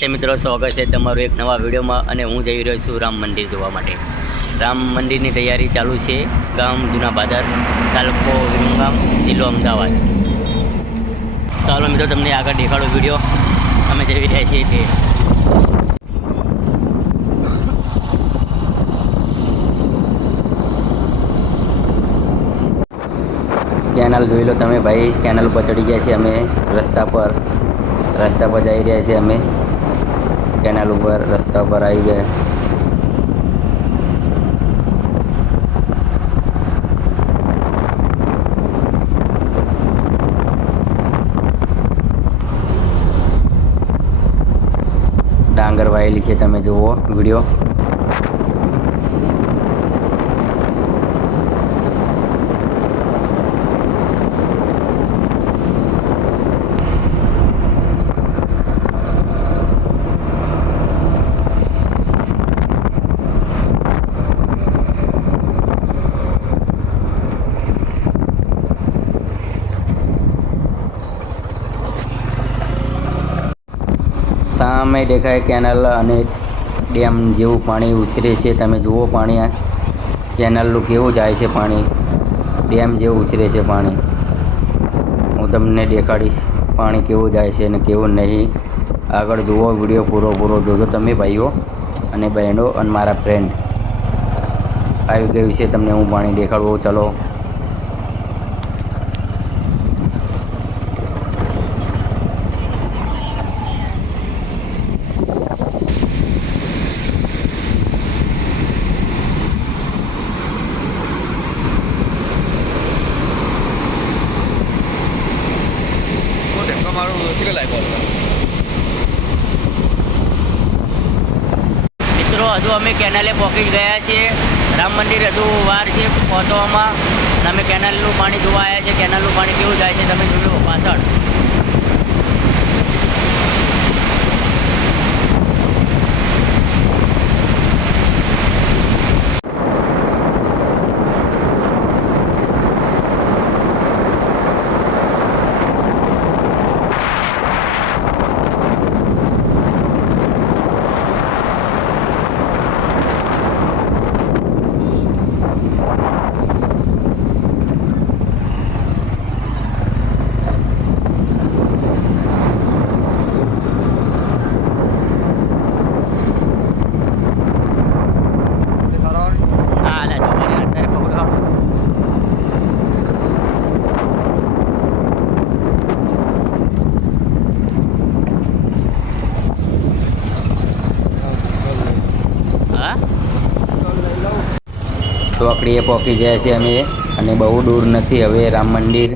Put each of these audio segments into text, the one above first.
નમસ્તે મિત્રો, સ્વાગત છે તમારું એક નવા વિડીયોમાં અને હું જઈ રહ્યો છું રામ મંદિર જોવા માટે। રામ મંદિરની તૈયારી ચાલુ છે। ગામ જૂના ભાદર, તાલુકો વિરમગામ, જિલ્લો અમદાવાદ। ચાલો મિત્રો, તમને આગળ દેખાડો વિડીયો। અમે જઈ રહ્યા છીએ તે કેનાલ જોઈ લો તમે ભાઈ। કેનાલ ઉપર ચડી ગયા છે અમે। રસ્તા પર જઈ રહ્યા છીએ અમે। કેનાલ ઉપર રસ્તા પર આવી ગયા। ડાંગર વાયેલી છે, તમે જુઓ વિડીયો। સામે દેખાય કેનાલ અને ડેમ જેવું પાણી ઉછરે છે, તમે જુઓ પાણી। કેનાલનું કેવું જાય છે પાણી, ડેમ જેવું ઉછરે છે પાણી। હું તમને દેખાડીશ પાણી કેવું જાય છે અને કેવું નહીં। આગળ જુઓ વિડીયો પૂરો જોજો તમે ભાઈઓ અને બહેનો અને મારા ફ્રેન્ડ। આવી ગયું છે, તમને હું પાણી દેખાડું। ચલો મિત્રો, હજુ અમે કેનાલે પહોંચી ગયા છીએ। રામ મંદિર હજુ વાર છે પહોંચવામાં અને અમે કેનાલનું પાણી જોવા આવ્યા છીએ। કેનાલનું પાણી કેવું જાય છે તમે જોયું પાછળ। ચોકડીએ પહોંચી જાય છે અમે અને બહુ દૂર નથી હવે રામ મંદિર।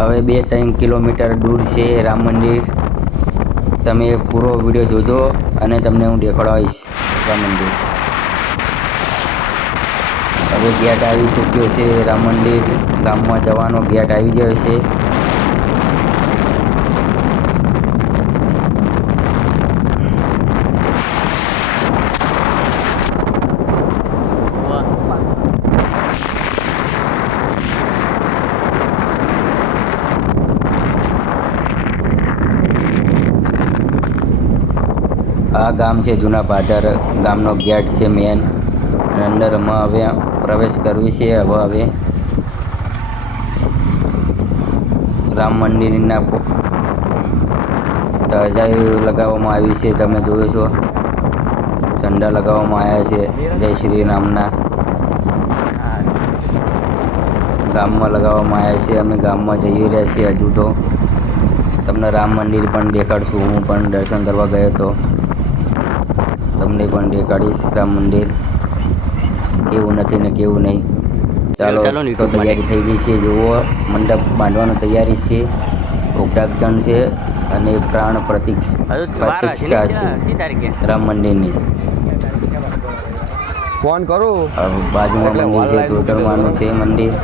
હવે 2-3 કિલોમીટર દૂર છે રામ મંદિર। તમે પૂરો વિડીયો જોજો અને તમને હું દેખાડીશ રામ મંદિર। હવે ગેટ આવી ચૂક્યો છે રામ મંદિર ગામમાં જવાનો ગેટ આવી ગયો છે। આ ગામ છે જૂના ભાદર, ગામનો ગેટ છે મેન। અંદરમાં હવે પ્રવેશ કરવી છે। હવે રામ મંદિરના ધજા લગાવવામાં આવી છે, તમે જોયો છો। ઝંડા લગાવવામાં આવ્યા છે જય શ્રી રામના। ગામમાં લગાવવામાં આવ્યા છે। અમે ગામમાં જઈ રહ્યા છીએ હજુ તો। તમને રામ મંદિર પણ દેખાડશું। હું પણ દર્શન કરવા ગયો હતો, તમને પણ દેખાડીશ રામ મંદિર કેવું નથી ને કેવું નહીં। ચાલો તો તૈયારી થઈ ગઈ છે, જુઓ મંડપ બાંધવાની તૈયારી છે। ઉદ્ઘાટન છે અને પ્રાણ પ્રતિષ્ઠા છે રામ મંદિરની। ફોન કરું બાજુમાં મંદિર છે, તોતરમાનું છે મંદિર।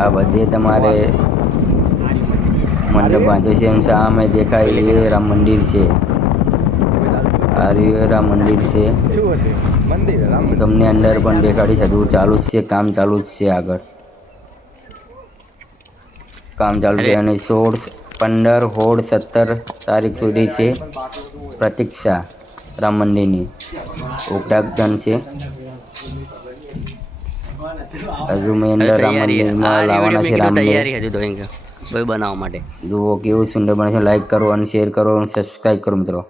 આ બધે તમારે મંડપ બાંધ્યો છે અને સામે દેખાય એ રામ મંદિર છે। આ રામ મંદિર છે। તમને અંદર પણ દેખાડીશ, હજુ ચાલુ જ છે, કામ ચાલુ જ છે। આગળ કામ ચાલુ છે અને 15, 16, 17 તારીખ સુધી છે પ્રતીક્ષા રામ મંદિરની. ઉદ્ઘાટન છે. હજુ મેં અંદર રામ મંદિરમાં લાવવાના છે રામને. બનાવવા માટે જુઓ કેવું સુંદર બને છે. લાઈક કરો અને શેર કરો અને સબસ્ક્રાઈબ કરો મિત્રો.